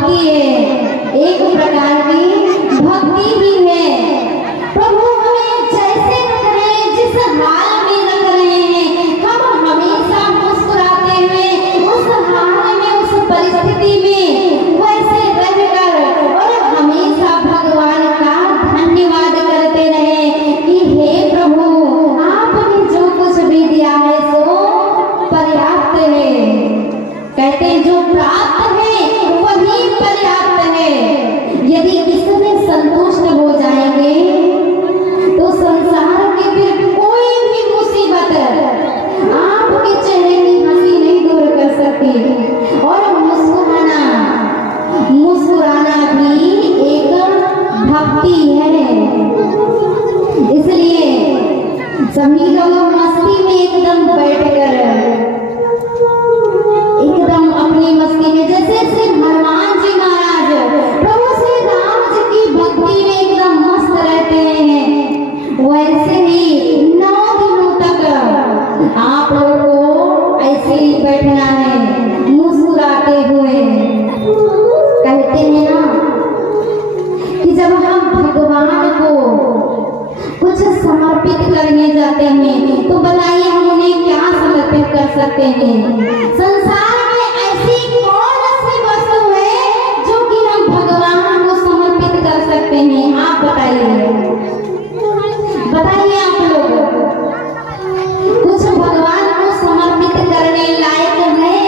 भक्ति है, एक प्रकार की भक्ति ही है। प्रभु हमें जैसे रख रहे हैं, जिस हाल में रख रहे हैं, हम हमेशा मुस्कुराते हुए उस हाल में, उस परिस्थिति में वैसे रहकर और हमेशा भगवान का धन्यवाद करते रहे कि हे प्रभु, आपने जो कुछ भी दिया है सो पर्याप्त है। कहते हैं जो प्राप्त है वही पर्याप्त है। यदि इसमें संतुष्ट हो जाएंगे तो संसार की फिर कोई भी मुसीबत आपके चेहरे की हंसी नहीं दूर कर सकती। और मुस्कुराना भी एक भक्ति है। इसलिए सभी लोग मस्ती में एकदम बैठकर एकदम अपनी मस्ती में, जैसे श्री हनुमान जी महाराज प्रभु श्री राम जी की भक्ति में एकदम मस्त रहते हैं, वैसे ही 9 दिनों तक आप लोगों को ऐसे ही बैठना है मुस्कुराते हुए। कहते हैं ना कि जब हम भगवान को कुछ समर्पित करने जाते हैं तो बताइए हम उन्हें क्या समर्पित कर सकते हैं। संसार में ऐसी कौन सी वस्तु है जो कि हम भगवान को समर्पित कर सकते हैं? आप बताइए, बताइए आप लोग, कुछ भगवान को समर्पित करने लायक है?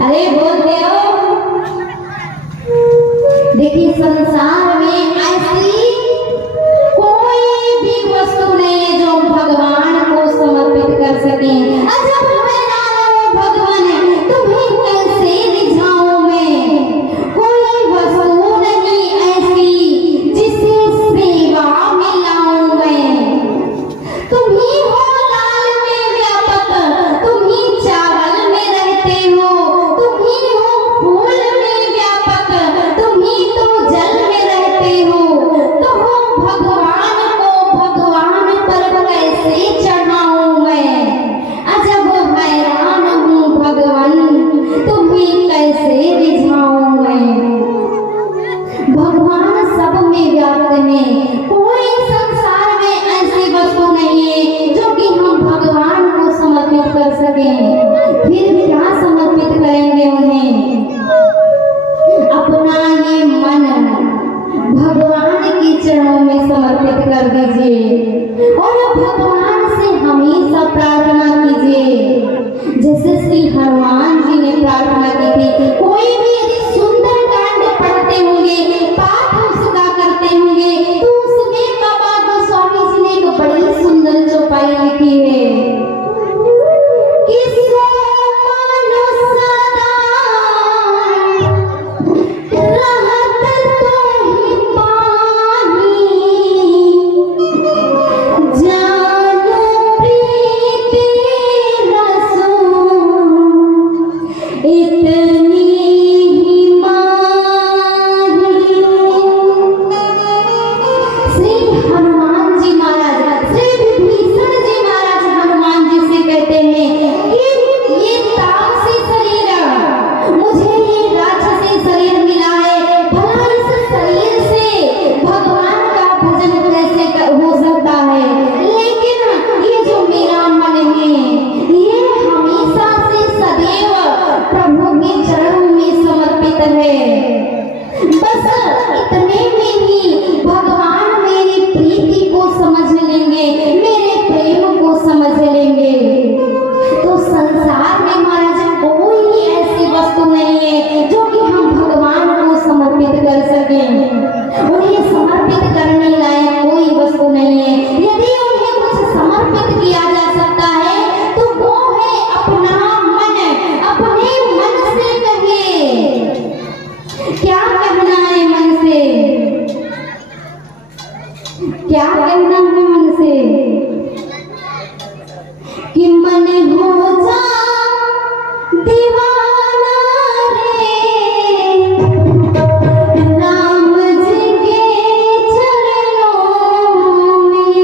अरे बोलते हो। देखिए संसार में ऐसी कोई भी वस्तु नहीं है जो भगवान को समर्पित कर सके। अजब हैरान हो भगवान, तुम्हें कैसे रिझाऊं मैं? कोई वस्तु नहीं ऐसी जिसे सेवा में लाऊं मैं। तुम ही हो लाल में व्यापक, तुम ही चावल में रहते हो, तुम ही हो फूल में व्यापक, तुम ही तो जल में रहते हो। तो भगवान को भगवान पर कैसे चढ़ाऊं मैं? अजब हैरान हूँ भगवान, तुम्हें कैसे रिझाऊं मैं? भगवान सब में व्याप्त है, कोई संसार में ऐसी वस्तु नहीं है जो कि हम भगवान को समर्पित कर सकें। फिर क्या समर्पित करेंगे उन्हें? अपना ये मन भगवान के चरणों में समर्पित कर दीजिए और भगवान से हमेशा प्रार्थना कीजिए, जैसे श्री हनुमान जी ने प्रार्थना की थी। कोई भी यदि सुंदर कांड पढ़ते होंगे, पाठ उसका करते होंगे, तो उसमें बाबा गोस्वामी जी ने एक बड़ी सुंदर चौपाई लिखी है कि क्या कहना है मन से कि मन हो जा दीवाना रे राम जी के चरणों में।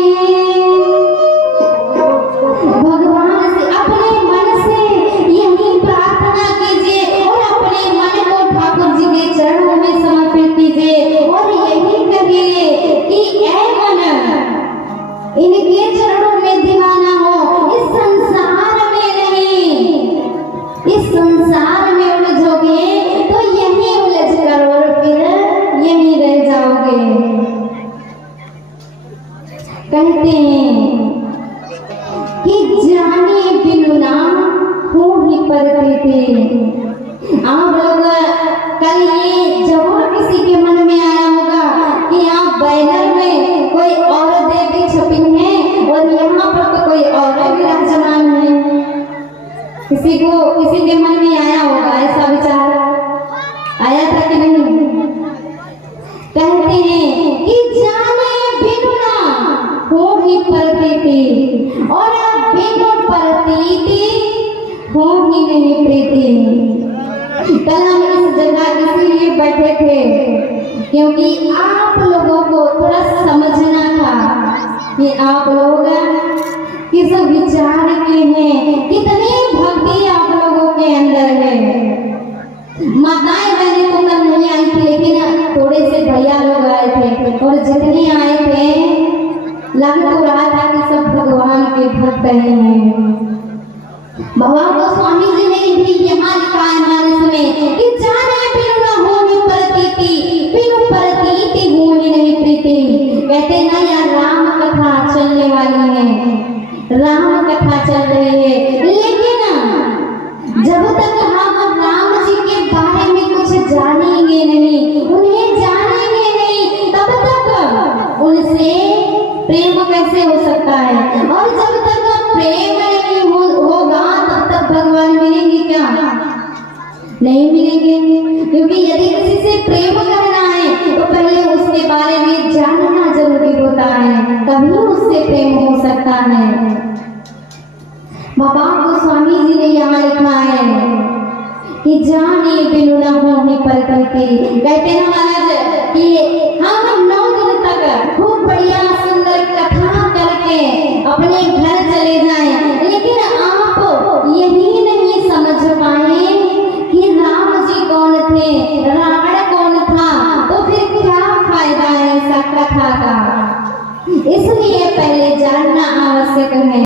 भगवान से अपने मन से यही प्रार्थना कीजिए और अपने इस संसार में उलझोगे तो यहीं उलझ कर और फिर यहीं रह जाओगे। कहते हैं कि जाने बिनु नाम हो ही परते थे। आप लोग कल ये जरूर किसी के मन में आया होगा कि यहाँ बैनर में कोई और देवी छपी है और यहाँ पर तो कोई और विराजमान है। किसी के मन में आया होगा ऐसा विचार, आया था कि नहीं? कहते हैं कि जाने बिनु नाम हो ही परती और बिनु प्रतीति हो ही नहीं प्रीति। कल हम इस जगह इसीलिए बैठे थे क्योंकि आप लोगों को थोड़ा समझना था कि आप लोग किस विचार के हैं, कितनी भक्ति आप लोगों के अंदर है। माताएं बहनें तो कल नहीं आई थी, लेकिन थोड़े से भैया लोग आए थे और जितने आए थे लग तो रहा था कि सब भगवान के भक्त हैं। भगवान गोस्वामी जी ने भी यहाँ लिखा है मानस में कि जाने बिनु न होनी प्रतीति, बिनु प्रतीति होनी नहीं प्रीति। कहते ना यार राम कथा चलने वाली है, राम कथा चल रही है, लेकिन जब तक हम राम जी के बारे में कुछ जानेंगे नहीं, उन्हें जानेंगे नहीं, तब तक उनसे प्रेम कैसे हो सकता है? और जब तक प्रेम नहीं होगा तब तक भगवान मिलेंगे क्या? नहीं मिलेंगे। क्योंकि यदि किसी से प्रेम करना है तो पहले उसके बारे में जानना जरूरी होता है, तभी उससे प्रेम हो सकता है। बाबा गोस्वामी जी ने यहाँ लिखा है कि जाने बिनु न होनी प्रकृति। कहते हैं महाराज